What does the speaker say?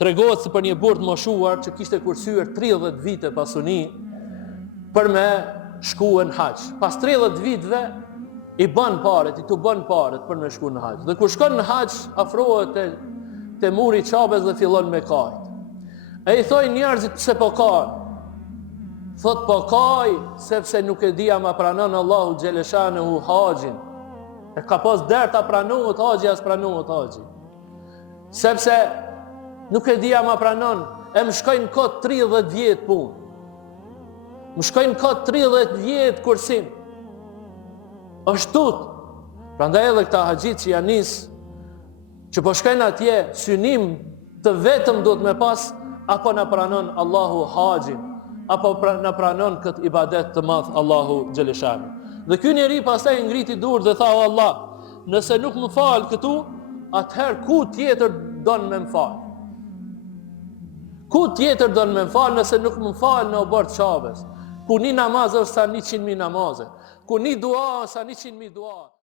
Tregohet se për një burr të moshuar që kishte kursyer 30 vite pasuni për me shkuën në hax. Pas 30 viteve i bën paret, i tu bën paret për me shku në hax. Dhe kur shkon në hax, afrohet te muri i Qabes dhe fillon me kajt. E i thoi njerëzit pse po kanë? Thot po kaj sepse nuk e dia ma pranon Allahu Gjeleshanehu haxhin. E ka pas der ta pranohet haxhi, as pranohet haxhi. Sepse nuk e dia ma pranon, e më shkojnë kot 30 vjet punë. Më shkojnë kot 30 vjet kursim. Është tut. Prandaj edhe këta haxhit që janë nis, që po shkojnë atje, synim të vetëm duhet me pas, apo na pranon Allahu haxhin, apo na pranon këtë ibadet të madh Allahu Gjeleshani. Dhe ky njeri pastaj ngriti durr dhe tha: "O Allah, nëse nuk më fal këtu, atëherë ku tjetër don me më fal? Ku tjetër don me më fal nëse nuk më fal në obor të Qabes? Ku një namaz është sa 100.000 namaze, ku një dua sa 100.000 dua."